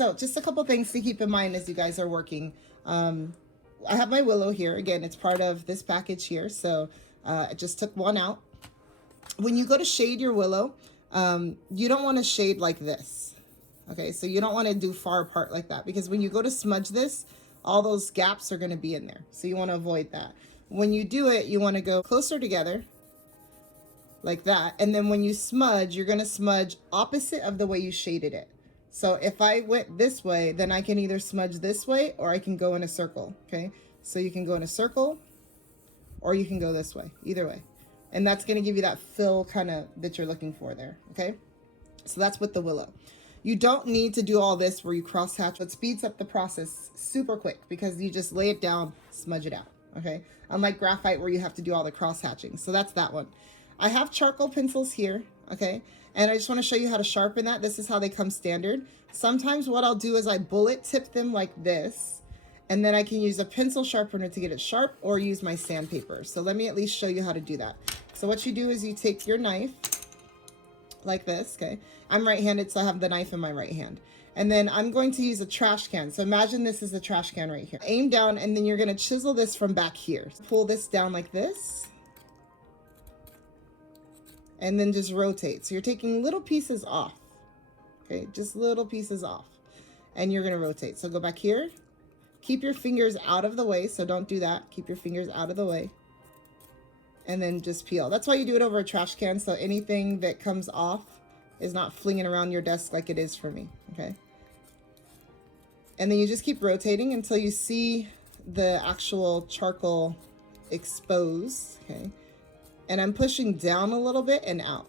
So just a couple things to keep in mind as you guys are working. I have my willow here. Again, it's part of this package here. So I just took one out. When you go to shade your willow, you don't want to shade like this. Okay, so you don't want to do far apart like that, because when you go to smudge this, all those gaps are going to be in there. So you want to avoid that. When you do it, you want to go closer together like that. And then when you smudge, you're going to smudge opposite of the way you shaded it. So if I went this way, then I can either smudge this way or I can go in a circle. Okay, so you can go in a circle or you can go this way, either way. And that's going to give you that fill kind of that you're looking for there. Okay, so that's with the willow. You don't need to do all this where you cross hatch. It speeds up the process super quick because you just lay it down, smudge it out. Okay, unlike graphite where you have to do all the cross hatching. So that's that one. I have charcoal pencils here. Okay, and I just want to show you how to sharpen that. This is how they come standard. Sometimes what I'll do is I bullet tip them like this, and then I can use a pencil sharpener to get it sharp, or use my sandpaper. So let me at least show you how to do that. So what you do is you take your knife like this. Okay, I'm right-handed, so I have the knife in my right hand. And then I'm going to use a trash can. So imagine this is a trash can right here. Aim down, and then you're going to chisel this from back here. Pull this down like this. And then just rotate. So you're taking little pieces off. Okay, just little pieces off. And you're going to rotate. So go back here. Keep your fingers out of the way. So don't do that. Keep your fingers out of the way. And then just peel. That's why you do it over a trash can. So anything that comes off is not flinging around your desk like it is for me. Okay. And then you just keep rotating until you see the actual charcoal exposed. Okay. And I'm pushing down a little bit and out.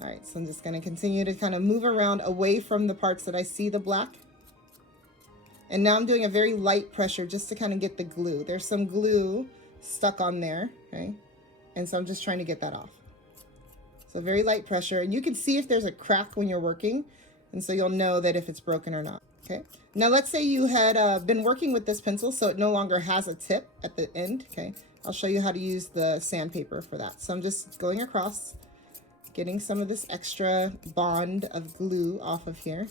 All right, so I'm just going to continue to kind of move around away from the parts that I see the black. And now I'm doing a very light pressure just to kind of get the glue. There's some glue stuck on there, okay? And so I'm just trying to get that off. So very light pressure. And you can see if there's a crack when you're working. And so you'll know that if it's broken or not, okay? Now let's say you had been working with this pencil so it no longer has a tip at the end, okay? I'll show you how to use the sandpaper for that. So I'm just going across, getting some of this extra bond of glue off of here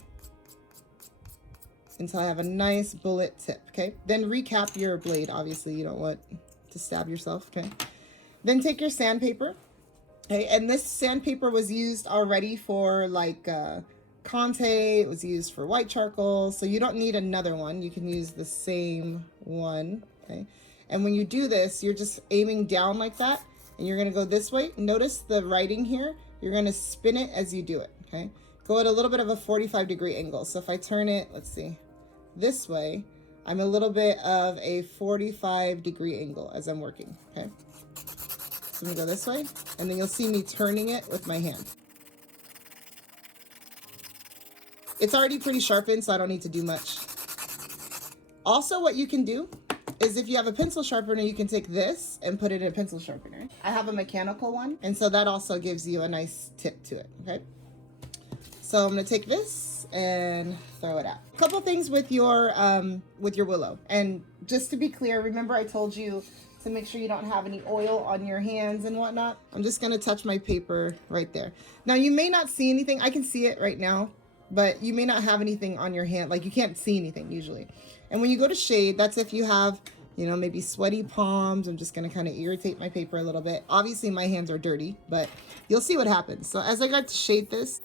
until I have a nice bullet tip, okay? Then recap your blade. Obviously, you don't want to stab yourself, okay? Then take your sandpaper, okay? And this sandpaper was used already for like Conte. It was used for white charcoal, so you don't need another one. You can use the same one, okay? And when you do this, you're just aiming down like that, and you're gonna go this way. Notice the writing here. You're gonna spin it as you do it, okay? Go at a little bit of a 45-degree angle. So if I turn it, let's see, this way, I'm a little bit of a 45-degree angle as I'm working, okay? So I'm gonna go this way, and then you'll see me turning it with my hand. It's already pretty sharpened, so I don't need to do much. Also, what you can do is if you have a pencil sharpener, you can take this and put it in a pencil sharpener. I have a mechanical one, and so that also gives you a nice tip to it, okay? So I'm gonna take this and throw it out. A couple things with your willow. And just to be clear, remember I told you to make sure you don't have any oil on your hands and whatnot. I'm just gonna touch my paper right there. Now you may not see anything. I can see it right now, but you may not have anything on your hand. Like you can't see anything usually. And when you go to shade, that's if you have, you know, maybe sweaty palms. I'm just gonna kind of irritate my paper a little bit. Obviously my hands are dirty, but you'll see what happens. So as I got to shade this,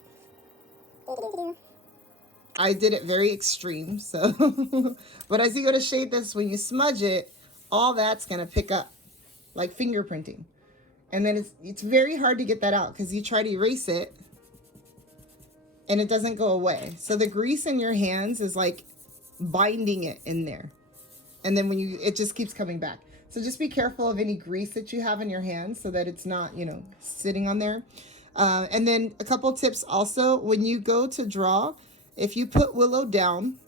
I did it very extreme, so but as you go to shade this, when you smudge it, all that's gonna pick up like fingerprinting, and then it's very hard to get that out because you try to erase it and it doesn't go away. So the grease in your hands is like binding it in there, and then when it just keeps coming back. So just be careful of any grease that you have in your hands so that it's not, you know, sitting on there. And then a couple tips also, when you go to draw, if you put willow down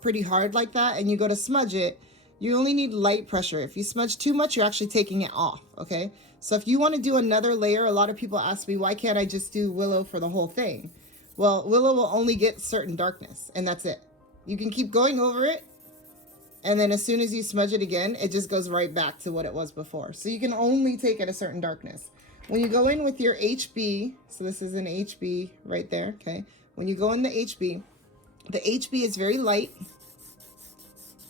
pretty hard like that and you go to smudge it, you only need light pressure. If you smudge too much, you're actually taking it off, okay? So if you want to do another layer, a lot of people ask me, why can't I just do willow for the whole thing? Well, willow will only get certain darkness, and that's it. You can keep going over it, and then as soon as you smudge it again, it just goes right back to what it was before. So you can only take it a certain darkness. When you go in with your HB, so this is an HB right there, okay? When you go in the HB is very light,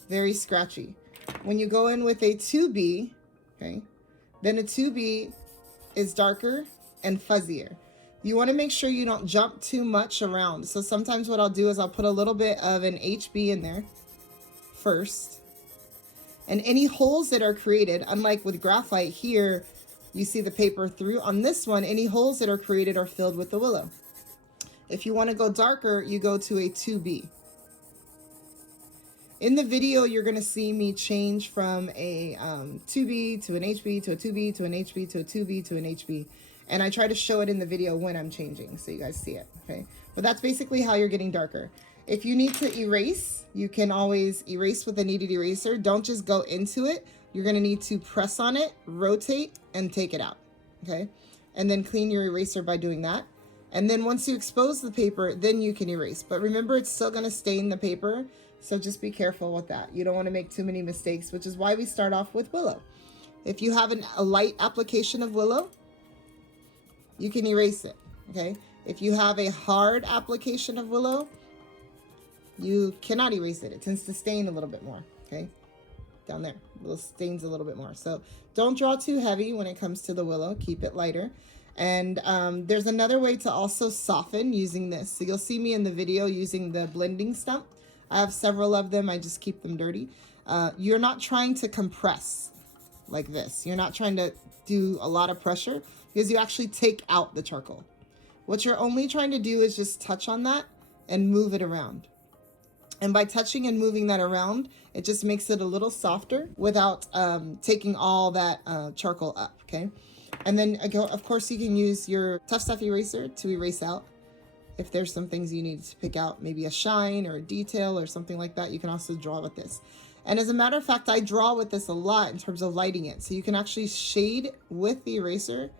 very scratchy. When you go in with a 2B, okay, then a 2B is darker and fuzzier. You want to make sure you don't jump too much around. So sometimes what I'll do is I'll put a little bit of an HB in there first. And any holes that are created, unlike with graphite here, you see the paper through. On this one, any holes that are created are filled with the willow. If you want to go darker, you go to a 2B. In the video, you're going to see me change from a 2B to an HB to a 2B to an HB to a 2B to an HB. And I try to show it in the video when I'm changing so you guys see it, okay? But that's basically how you're getting darker. If you need to erase, you can always erase with a kneaded eraser. Don't just go into it. You're going to need to press on it, rotate, and take it out, okay? And then clean your eraser by doing that. And then once you expose the paper, then you can erase. But remember, it's still going to stain the paper, so just be careful with that. You don't want to make too many mistakes, which is why we start off with willow. If you have a light application of willow, you can erase it, okay? If you have a hard application of willow, you cannot erase it. It tends to stain a little bit more, okay? Down there, little stains a little bit more. So don't draw too heavy when it comes to the willow. Keep it lighter. And there's another way to also soften using this. So you'll see me in the video using the blending stump. I have several of them. I just keep them dirty. You're not trying to compress like this. You're not trying to do a lot of pressure because you actually take out the charcoal. What you're only trying to do is just touch on that and move it around. And by touching and moving that around, it just makes it a little softer without taking all that charcoal up, okay? And then, of course, you can use your Tough Stuff eraser to erase out. If there's some things you need to pick out, maybe a shine or a detail or something like that, you can also draw with this. And as a matter of fact, I draw with this a lot in terms of lighting it. So you can actually shade with the eraser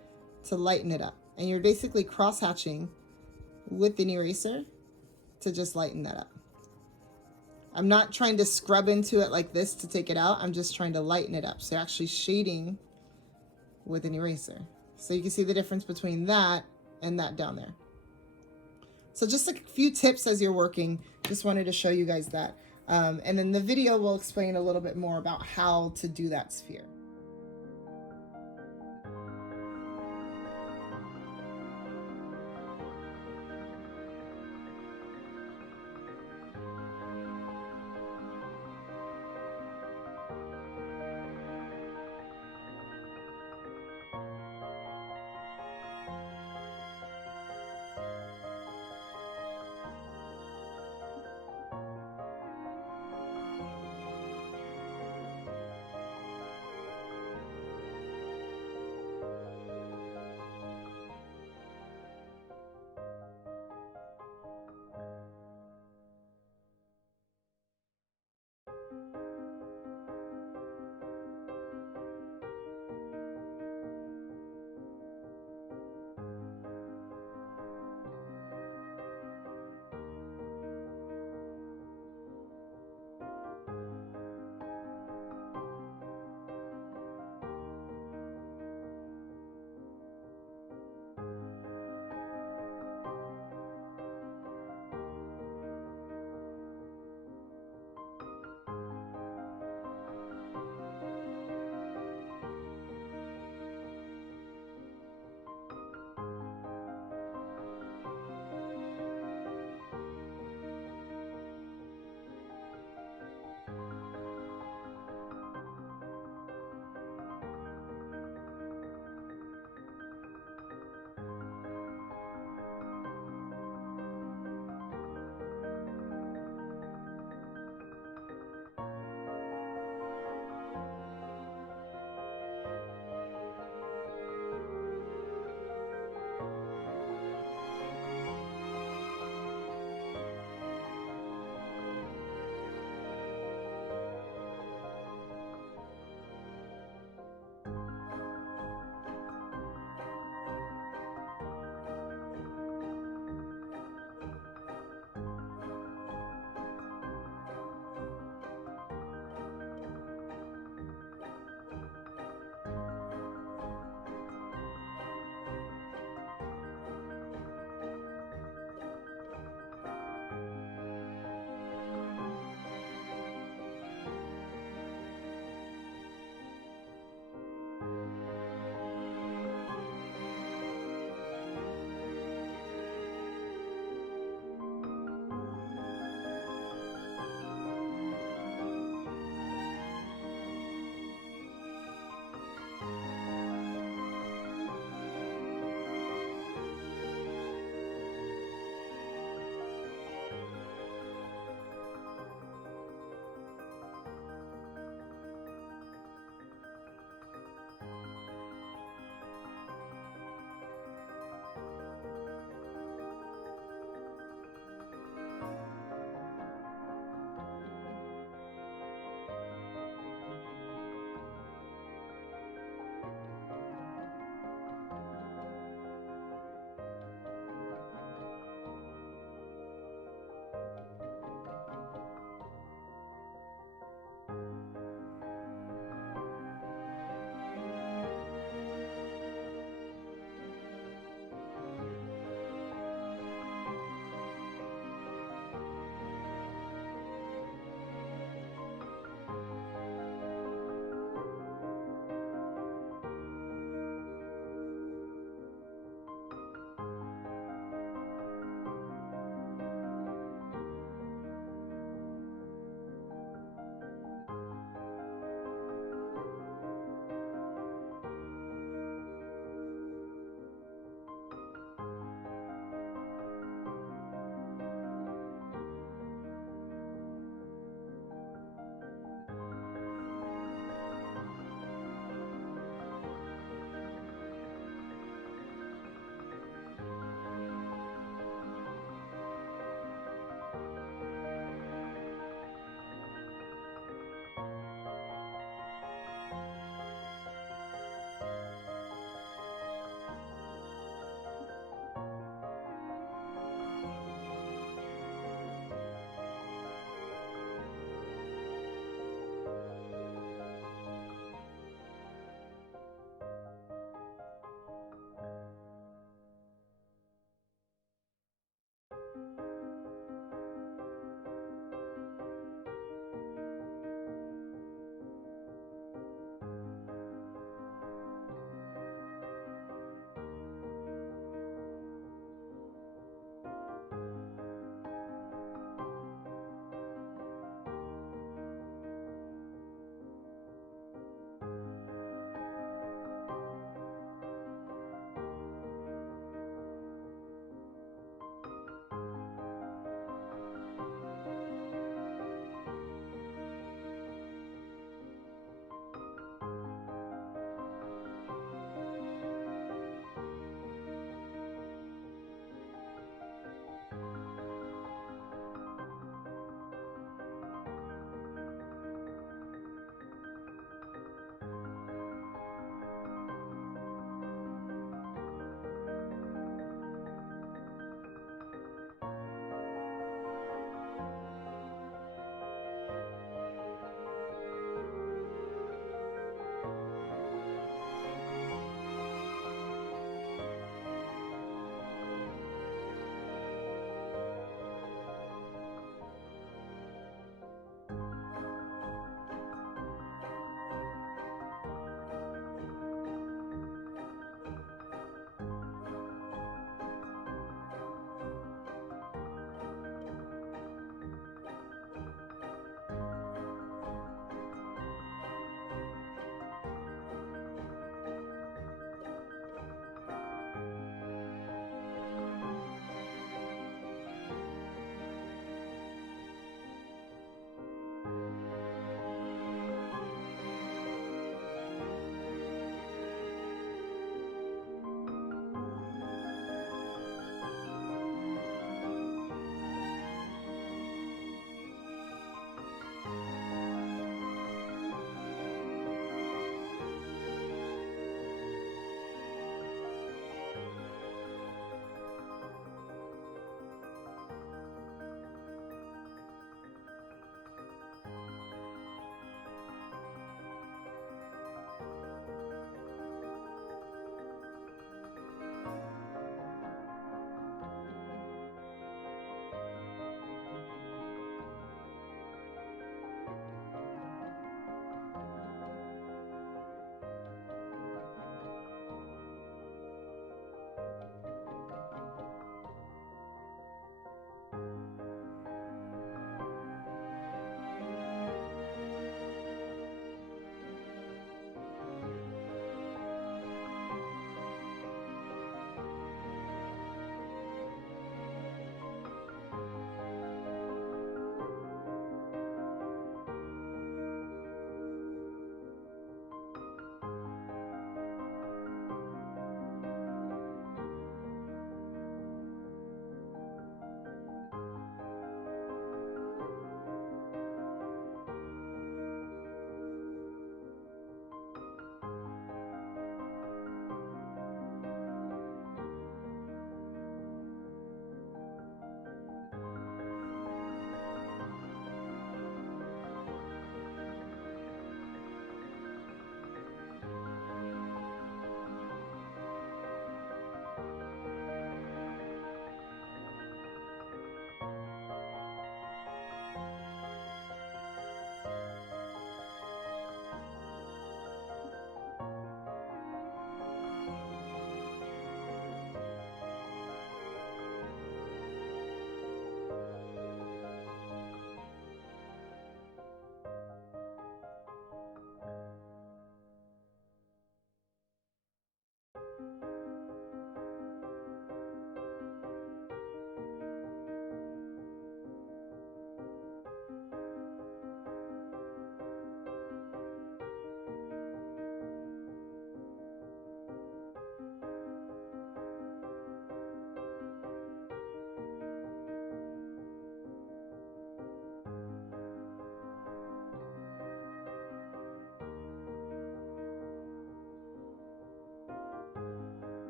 to lighten it up. And you're basically cross-hatching with an eraser to just lighten that up. I'm not trying to scrub into it like this to take it out. I'm just trying to lighten it up. So you're actually shading with an eraser. So you can see the difference between that and that down there. So just a few tips as you're working. Just wanted to show you guys that. And then the video will explain a little bit more about how to do that sphere.